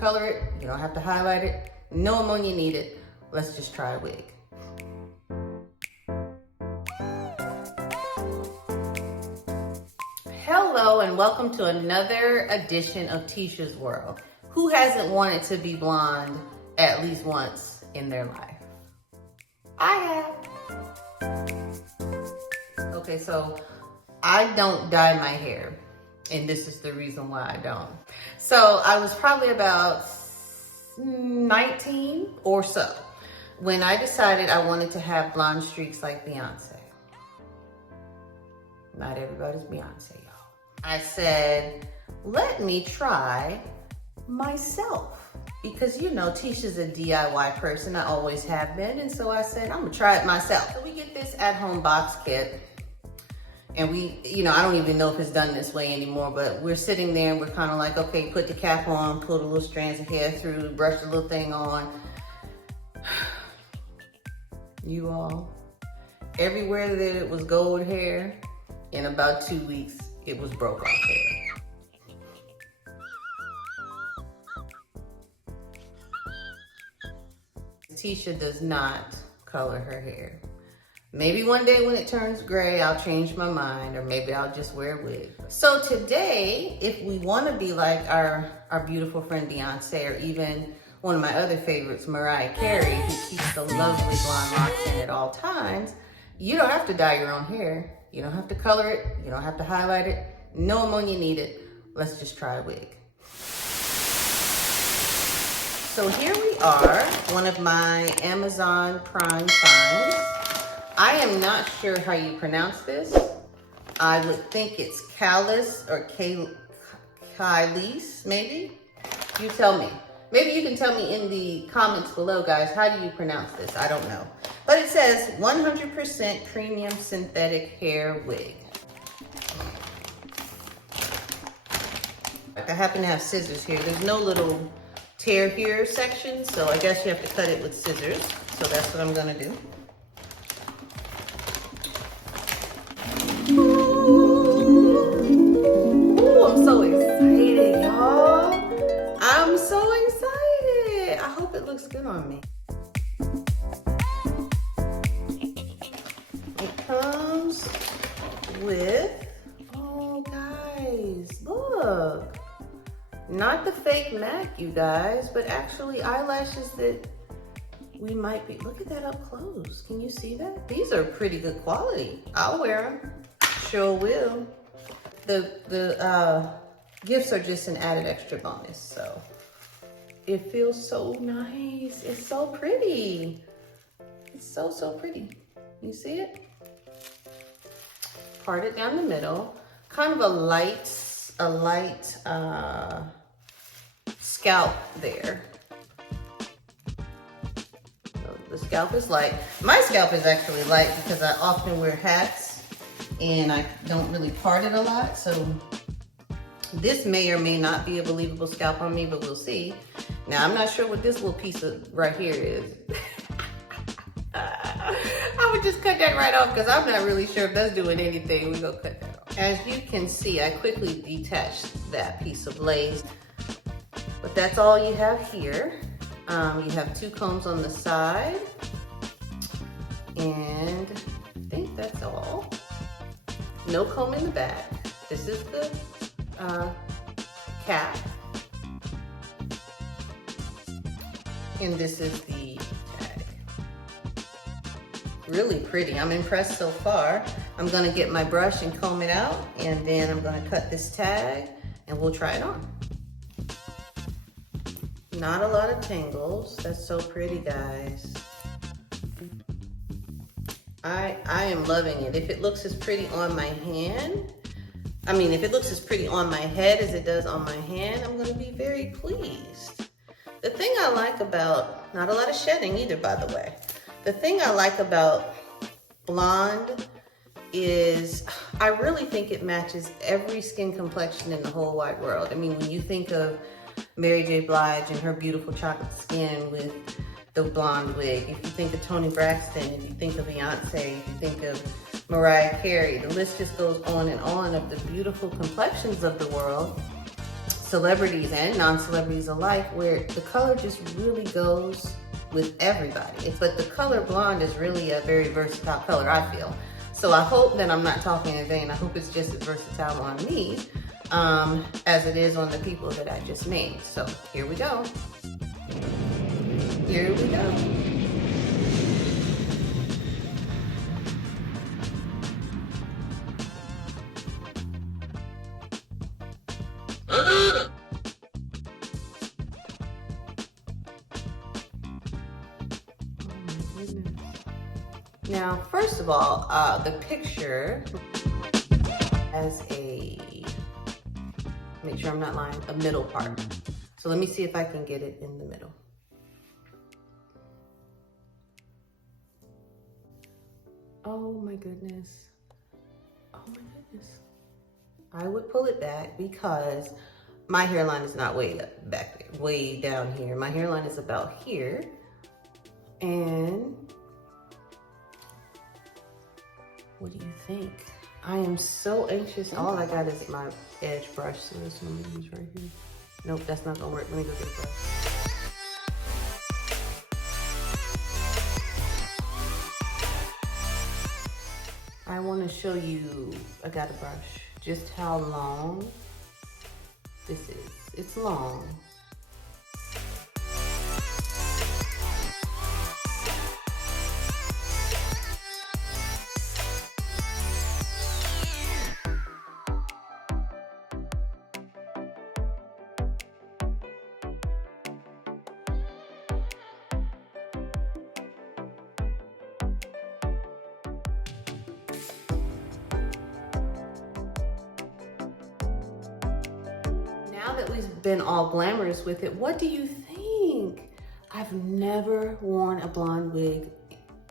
color it. You don't have to highlight it. No ammonia needed. Let's just try a wig. Hello and welcome to another edition of Tisha's World. Who hasn't wanted to be blonde at least once in their life? I have. Okay, so I don't dye my hair, and this is the reason why I don't. So I was probably about 19 or so when I decided I wanted to have blonde streaks like Beyonce. Not everybody's Beyonce, y'all. I said, let me try myself. Because you know, Tisha's a DIY person, I always have been. And so I said, I'm gonna try it myself. So we get this at-home box kit. And we, you know, I don't even know if it's done this way anymore, but we're sitting there and we're kind of like, okay, put the cap on, pull the little strands of hair through, brush the little thing on. You all, everywhere that it was gold hair, in about 2 weeks, it was broke off hair. Tisha does not color her hair. Maybe one day when it turns gray, I'll change my mind, or maybe I'll just wear a wig. So today, if we want to be like our beautiful friend Beyonce, or even one of my other favorites, Mariah Carey, who keeps the lovely blonde locks in at all times, you don't have to dye your own hair. You don't have to color it. You don't have to highlight it. No ammonia needed. Let's just try a wig. So here we are, one of my Amazon Prime finds. I am not sure how you pronounce this. I would think it's KALYSS or KALYSS, maybe? You tell me. Maybe you can tell me in the comments below, guys, how do you pronounce this? I don't know. But it says 100% premium synthetic hair wig. I happen to have scissors here. There's no little tear here section, so I guess you have to cut it with scissors. So that's what I'm gonna do. Ooh, I'm so excited, y'all. I'm so excited. I hope it looks good on me. It comes with, oh guys, look. Not the fake MAC, you guys, but actually eyelashes that we might be, look at that up close. Can you see that? These are pretty good quality. I'll wear them, sure will. The gifts are just an added extra bonus, so. It feels so nice. It's so pretty. It's so, so pretty. You see it? Part it down the middle. Kind of a light scalp there. So the scalp is light. My scalp is actually light because I often wear hats and I don't really part it a lot. So this may or may not be a believable scalp on me, but we'll see. Now, I'm not sure what this little piece of right here is. I would just cut that right off because I'm not really sure if that's doing anything. We're gonna cut that off. As you can see, I quickly detached that piece of lace, but that's all you have here. You have 2 combs on the side, and I think that's all. No comb in the back. This is the cap, and this is the tag. Really pretty. I'm impressed so far. I'm gonna get my brush and comb it out, and then I'm gonna cut this tag and we'll try it on. Not a lot of tangles. That's so pretty, guys. I am loving it. If it looks as pretty on my hand, if it looks as pretty on my head as it does on my hand, I'm gonna be very pleased. The thing I like about, not a lot of shedding either, by the way. The thing I like about blonde is I really think it matches every skin complexion in the whole wide world. I mean, when you think of Mary J. Blige and her beautiful chocolate skin with the blonde wig, if you think of Toni Braxton, if you think of Beyonce, if you think of Mariah Carey, the list just goes on and on of the beautiful complexions of the world. celebrities and non-celebrities alike, where the color just really goes with everybody. But the color blonde is really a very versatile color, I feel. So I hope that I'm not talking in vain. I hope it's just as versatile on me as it is on the people that I just named. So here we go. Here we go. Now, first of all, the picture has make sure I'm not lying, a middle part. So let me see if I can get it in the middle. Oh my goodness. Oh my goodness. I would pull it back because my hairline is not way up back there, way down here. My hairline is about here. And what do you think? I am so anxious. All I got is my edge brush, so this one I'm gonna use right here. Nope, that's not gonna work. Let me go get a brush. I wanna show you, I got a brush, just how long this is. It's long. Now that we've been all glamorous with it, what do you think? I've never worn a blonde wig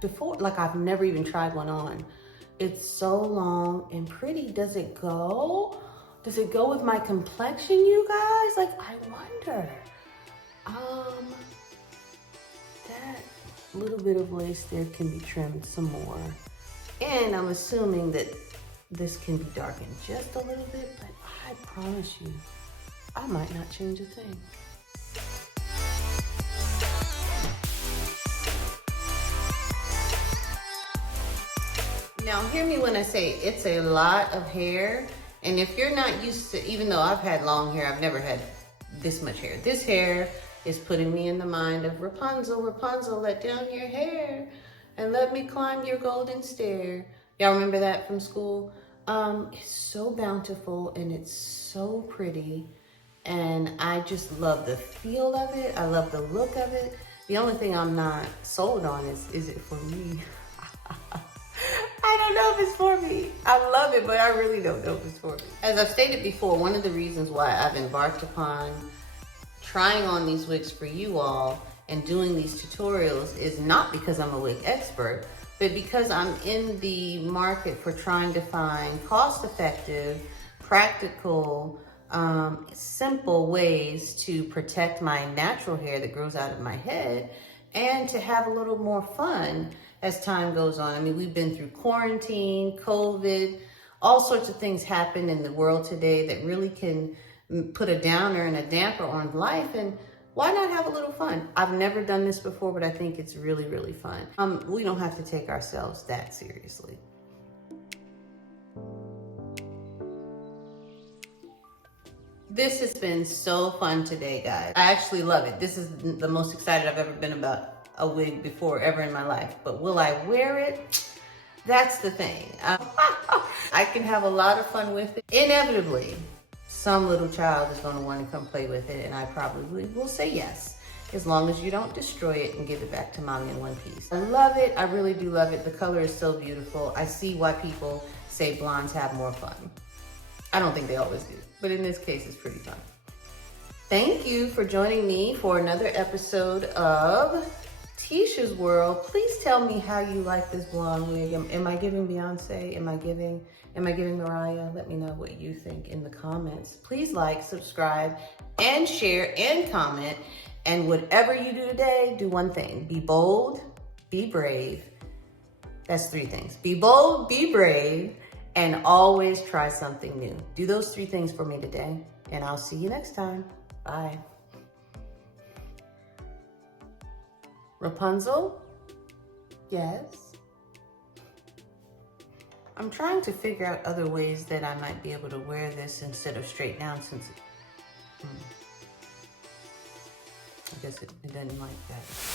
before. Like, I've never even tried one on. It's so long and pretty. Does it go? Does it go with my complexion, you guys? Like, I wonder. That little bit of lace there can be trimmed some more. And I'm assuming that this can be darkened just a little bit, but I promise you, I might not change a thing. Now, hear me when I say it's a lot of hair. And if you're not used to, even though I've had long hair, I've never had this much hair. This hair is putting me in the mind of Rapunzel. Rapunzel, let down your hair and let me climb your golden stair. Y'all remember that from school? It's so bountiful and it's so pretty. And I just love the feel of it. I love the look of it. The only thing I'm not sold on is it for me? I don't know if it's for me. I love it, but I really don't know if it's for me. As I've stated before, one of the reasons why I've embarked upon trying on these wigs for you all and doing these tutorials is not because I'm a wig expert, but because I'm in the market for trying to find cost-effective, practical, simple ways to protect my natural hair that grows out of my head and to have a little more fun as time goes on. I mean, we've been through quarantine, COVID, all sorts of things happen in the world today that really can put a downer and a damper on life. And why not have a little fun? I've never done this before, but I think it's really, really fun. We don't have to take ourselves that seriously. This has been so fun today, guys. I actually love it. This is the most excited I've ever been about a wig before ever in my life. But will I wear it? That's the thing. I can have a lot of fun with it. Inevitably, some little child is going to want to come play with it, and I probably will say yes, as long as you don't destroy it and give it back to mommy in one piece. I love it. I really do love it. The color is so beautiful. I see why people say blondes have more fun. I don't think they always do, but in this case, it's pretty fun. Thank you for joining me for another episode of Tisha's World. Please tell me how you like this blonde wig. Am I giving Beyonce? Am I giving Mariah? Let me know what you think in the comments. Please like, subscribe, and share, and comment. And whatever you do today, do one thing. Be bold, be brave. That's 3 things. Be bold, be brave, and always try something new. Do those 3 things for me today, And I'll see you next time. Bye. Rapunzel? Yes? I'm trying to figure out other ways that I might be able to wear this instead of straight down since I guess it doesn't like that.